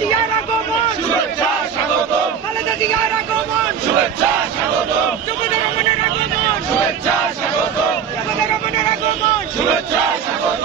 জিয়ার আগমন শুভেচ্ছা স্বাগত খালেদা জিয়ার আগমন শুভেচ্ছা স্বাগত জুবিদুর রহমানের আগমন শুভেচ্ছা স্বাগত জুবিদুর রহমানের আগমন শুভেচ্ছা স্বাগত